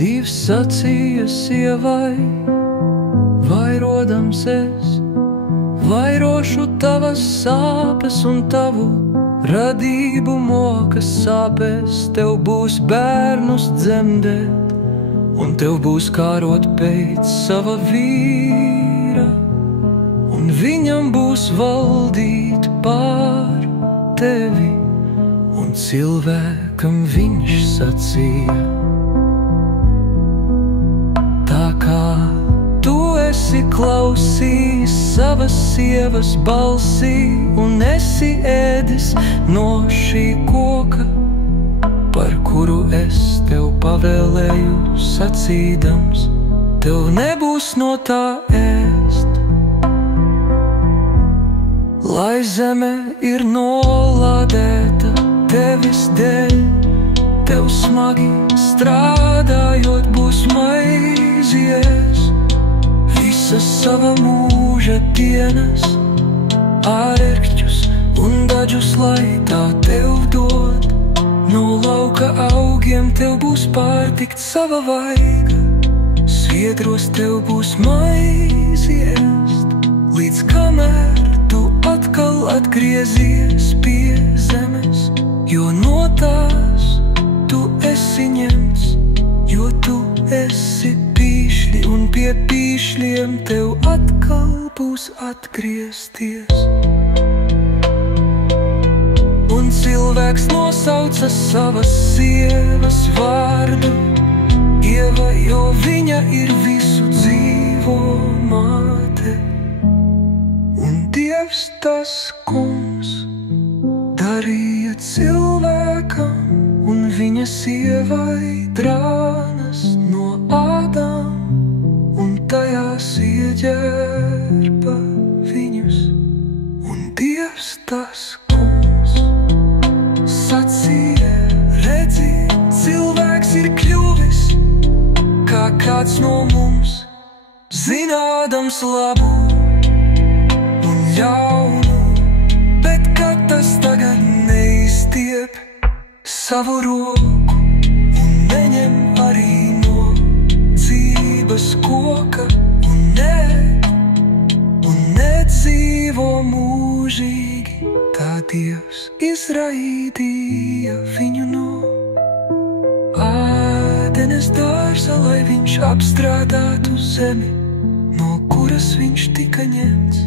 Dievs sacīja sievai, vairodams es, vairošu tavas sāpes un tavu radību mokas sāpēs. Tev būs bērnus dzemdēt, un tev būs kārot pēc sava vīra, un viņam būs valdīt pār tevi, un cilvēkam viņš sacīja: tā kā tu esi klausījis savas sievas balsī un esi ēdis no šī koka, par kuru es tev pavēlēju, sacīdams, tev nebūs no tā ēst. Lai zeme ir nolādēta tevis dēļ, tev smagi strādājot būs maizi ēst. Visas sava mūža dienas, ārkšķus un dažus lai tā tev dod. No lauka augiem tev būs pārtikt sava vaiga, sviedros tev būs maizi ēst, līdz kamēr tu atkal atgriezies pie zemes, jo no tās tu esi ņemts, jo tu esi pīšļi, un pie pīšļiem tev atkal būs atgriezties. Un cilvēks nosauca savas sievas vārdu Ieva, jo viņa ir visu dzīvo māte. Un Dievs tas kungs darīja cilvēkam un viņa sievai drānas no ādām, un tajās ieģērba viņus. Un Dievs tas kungs sacīja: redzi, cilvēks ir kļuvis kā kāds no mums, zinādams labu un ļaunu, bet kad tas tagad neizstiep savu roku un neņem arī no dzīves koka un nedzīvo mūžīgi, tā Dievs izraidīja viņu no Ādenes dārza, lai viņš apstrādātu zemi, no kuras viņš tika ņemts.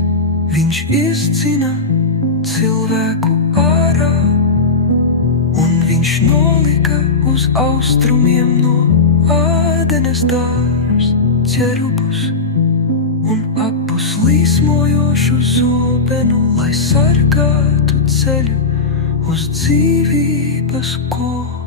Viņš izcina cilvēku ārā, un viņš nolika uz austrumiem no Ādenes dārza ķerubus un apus līsmojošu zobenu, lai sargātu ceļu uz dzīvības koku.